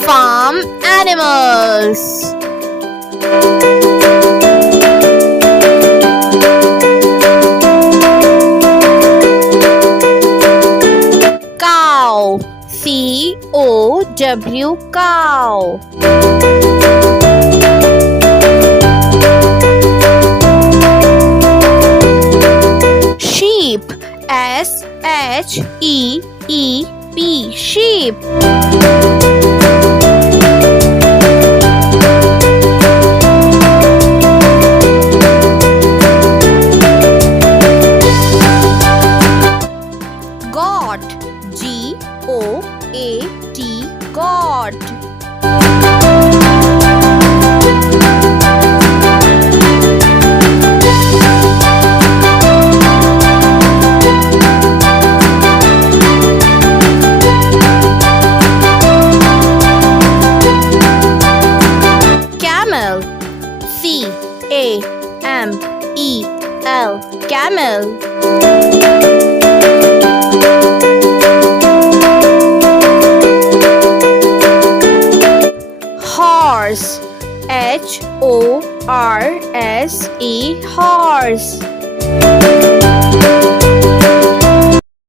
Farm animals. Cow. C-O-W, cow. Sheep. S-H-E-E-P, sheep. Goat. G-O-A-T, goat. Camel. C-A-M-E-L, camel. Horse. H-O-R-S-E, horse.